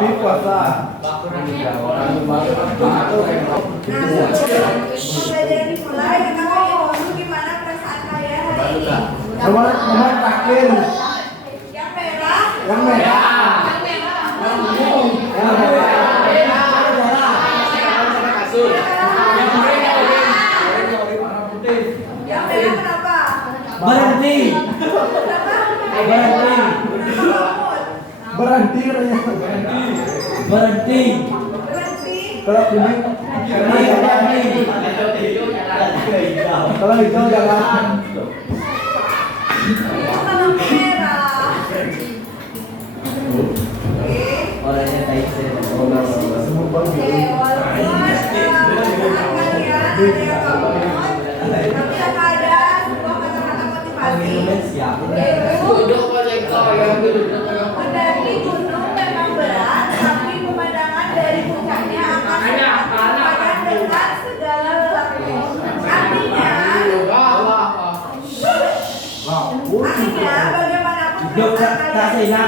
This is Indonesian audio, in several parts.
Grafi puasa. Pembelajaran dimulai, kakak ingin tahu gimana perasaan kalian hari ini? Nomor terakhir. Yang merah. Yang merah. Yang merah kenapa? Berhenti. Kenapa? Berhenti. Berhenti katanya. Berhenti. Berhenti. Kalau kuning, kalau hijau jalan. Itu kalau merah. Oke, walaupun perasaan kalian ada yang kabur, tapi akan ada sebuah kata-kata motivasi, yaitu mendaki gunung memang berat, tapi pemandangan dari puncaknya akan terpadan dengan segala lelahnya. Artinya bagaimanapun perasaan kalian,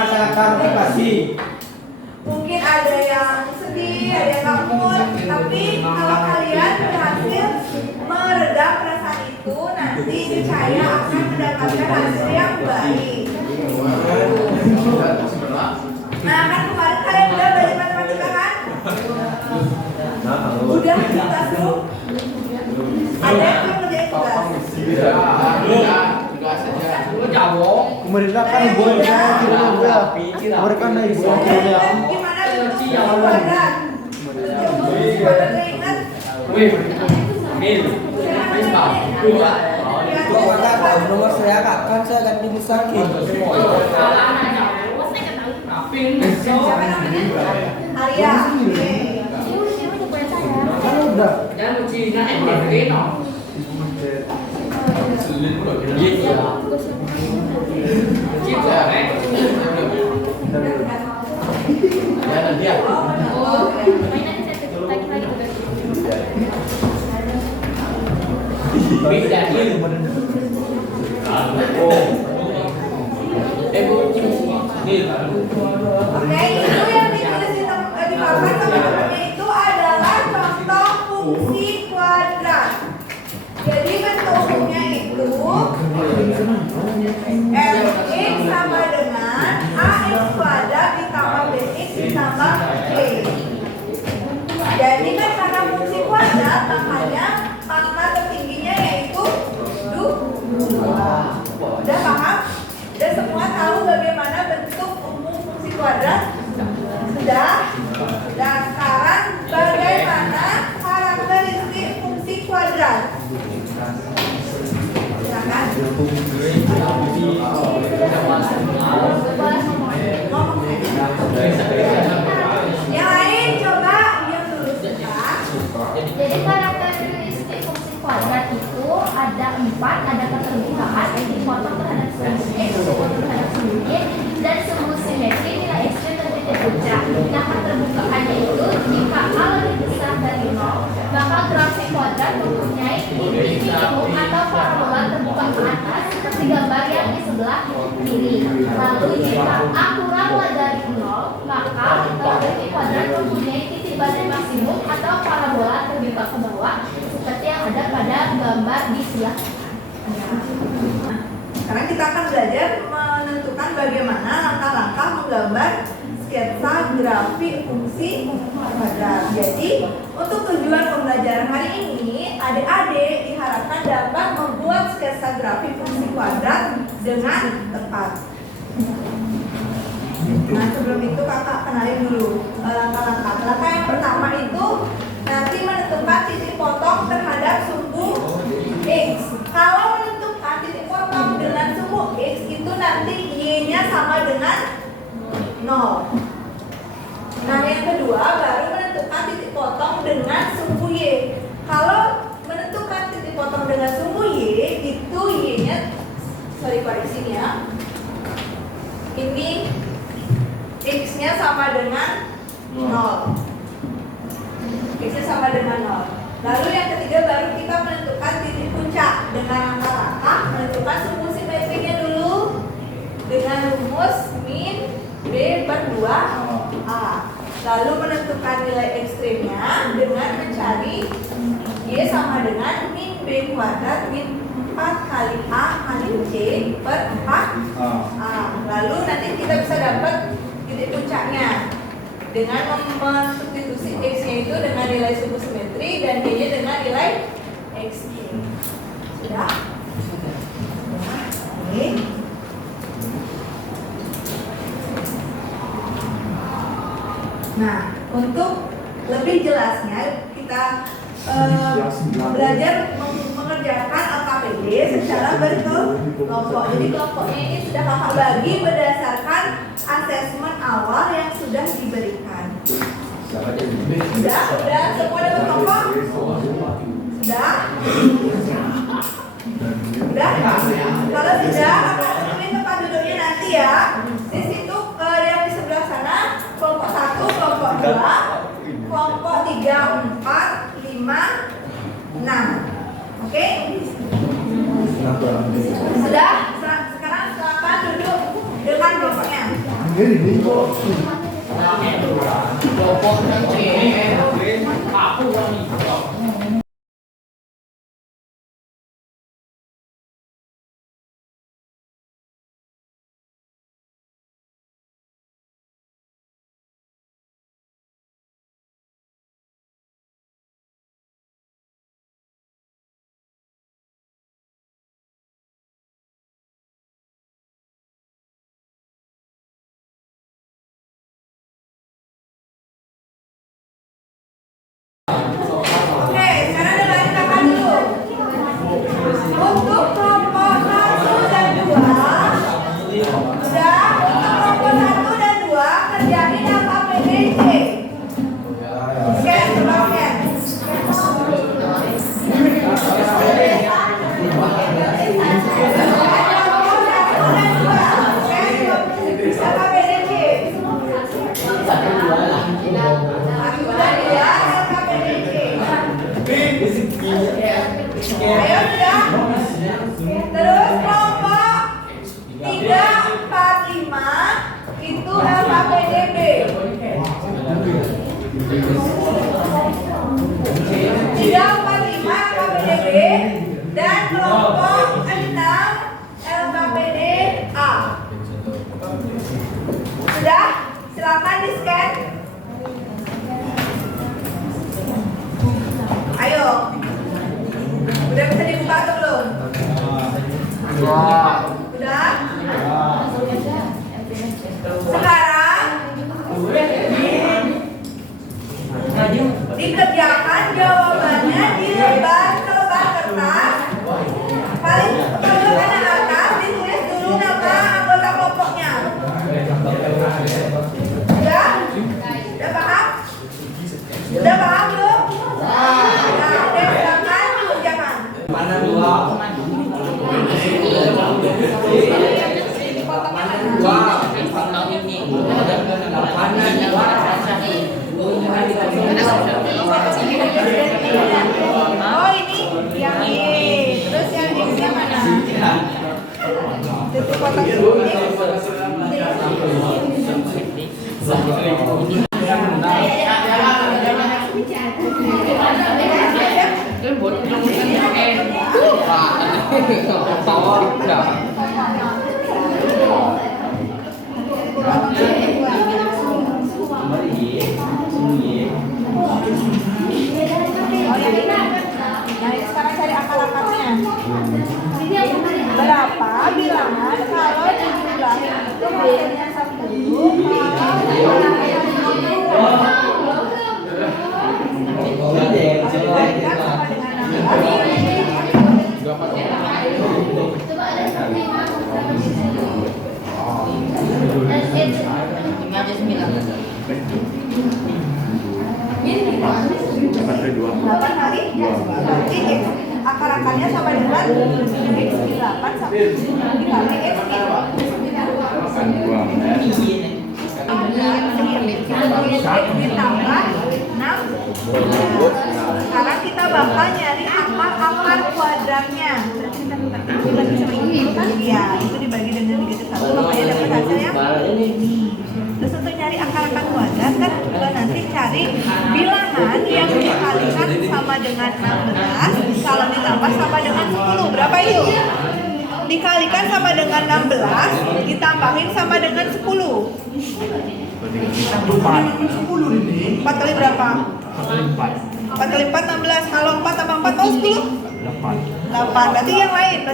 mungkin ada yang sedih, ada yang kabur, tapi kalau kalian berhasil meredam perasaan itu, nanti percaya akan mendapatkan hasil yang baik. Nah, kan kemarin kalian udah belajar matematika kan? Udah tugas tuh? Ada yang belum ngerjain tugas? Pemerintah kan boleh juga. Mereka naik boleh. Gimana bentuk kuadrat? Bentuk kuadrat ingat? Nomor saya kan saya ganti Musaki. Siapa namanya? Arya. Kan udah. Oke, itu yang ditulis di papan teman-temannya itu adalah contoh fungsi kuadrat. Jadi bentuk umumnya itu Fx sama dengan ax kuadrat ditambah bx ditambah c. Jadi kan karena fungsi kuadrat makanya makna tertingginya yaitu 2. Udah paham? Udah semua tahu bagaimana bentuk umum fungsi kuadrat? Sudah? Dan sekarang bagaimana karakteristik fungsi kuadrat? Silakan. Yang lain coba diam dulu sebentar. Jadi karakteristik fungsi kuadrat itu ada 4, ada keterbukaan, dipotong terhadap sumbu x, dipotong terhadap sumbu y, dan sumbu simetri nilai x dan titik puncak. Nah, keterbukaannya itu jika a lebih besar dari 0, maka grafik kuadrat mempunyai titik minimum atau parabola terbuka ke atas seperti gambar yang di sebelah kiri. Lalu jika a kurang dari 0, maka grafik kuadrat mempunyai titik banding maksimum atau parabola terbuka ke bawah seperti yang ada pada gambar di sebelah kanan. Sekarang kita akan belajar menentukan bagaimana langkah-langkah menggambar sketsa grafik fungsi kuadrat. Jadi, untuk tujuan pembelajaran hari ini, adik-adik diharapkan dapat membuat sketsa grafik fungsi kuadrat dengan tepat. Nah, sebelum itu kakak kenalin dulu langkah-langkah. Langkah yang pertama itu nanti menentukan titik potong terhadap sumbu x. Kalau menentukan titik potong dengan sumbu x itu nanti y-nya sama dengan 0. Nah, yang kedua baru menentukan titik potong dengan sumbu y. Kalau menentukan titik potong dengan sumbu y itu y-nya, koreksi ini ya. Ini x-nya sama dengan 0. X-nya sama dengan 0. Lalu yang ketiga baru kita menentukan titik puncak dengan langkah-langkah menentukan sumbu simetrinya dulu dengan rumus min B per 2A. Lalu menentukan nilai ekstrimnya dengan mencari Y sama dengan min B kuadrat min 4 kali A kali C per 4 A. Lalu nanti kita bisa dapat titik puncaknya dengan mensubstitusi X-nya itu dengan nilai sumbu simetri dan Y-nya dengan nilai X. Sudah? Oke. Nah, untuk lebih jelasnya kita belajar mengerjakan LKPD secara berkelompok. Jadi kelompoknya ini sudah kakak bagi berdasarkan asesmen awal yang sudah diberikan. Sudah semua dapat kelompok? Sudah? Kalau sudah, akan tentuin tempat duduknya nanti ya. Di situ yang di sebelah sana kelompok 1, kelompok 2, kelompok 3, 4, 5, 6. Oke? Sudah? Sekarang silakan duduk dengan kelompoknya. Oke, sekarang dengerin kakak dulu. Untuk kelompok 1 dan 2, sudah. Untuk kelompok 1 dan 2 kerjain LKPD C. Scan sebelumnya. Ayo sudah. Terus kelompok 3, 4, 5 itu LKPD B. 3, 4, 5 LKPD B dan kelompok 6 LKPD A. Sudah? Silakan di-scan. Ayo. Udah bisa dibuka atau belum? Udah? Sekarang dikerjakan jawabannya di lembar kertas. Paling kanan atas ditulis dulu nama anggota kelompoknya. Udah? Udah paham? Udah paham belum? Nah, udah silakan kerjakan. Mana dua? Oh ini yang ini. Terus yang X-nya mana? Titik kotak sekarang cari akar-akarnya. Berapa bilangan kalau dijumlahin itu hasilnya 8 kali berarti akar-akarnya sama dengan X8 sampai dikali X ditambah 6. Sekarang kita bakal nyari akar kuadratnya. Dibagi sama ini kan? Iya, itu dibagi dengan 31 makanya dapat hasil yang ini. Terus untuk nyari akar kuadrat kan cari bilangan yang dikalikan sama dengan 16 kalau ditambah sama dengan 10. Berapa itu? Dikalikan sama dengan 16 ditambahin sama dengan 10. 4 kali berapa? 4 kali 4 16. Kalau 4 tambah 4 mau 10? 8. Berarti yang lain.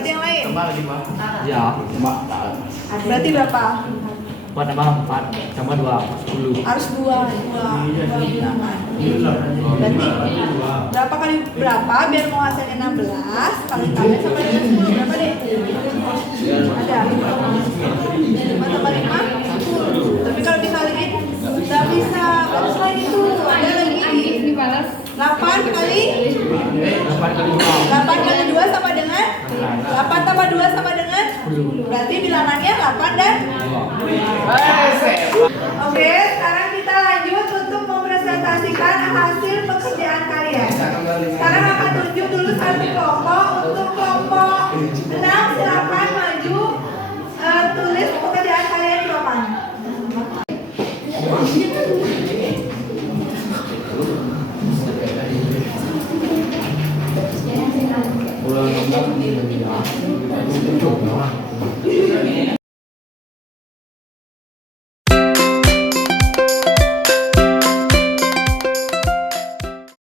Ya, cuma Berarti berapa? 4 tambah 4 tambah 2 10. Harus 2 bilangan. Berarti berapa kali berapa biar mau hasilnya 16 kali tambah sama dengan 10 berapa deh? Ada 5 tambah 5 10. Tapi kalau dikaliin nggak bisa. Berarti selain itu ada lagi 8 kali 8 kali 2 sama dengan 8 tambah 2 sama dengan 10. Berarti bilangannya 8 dan Oke, sekarang kita lanjut untuk mempresentasikan hasil pekerjaan kalian. Sekarang akan tunjuk dulu satu kelompok. Untuk kelompok 6 silakan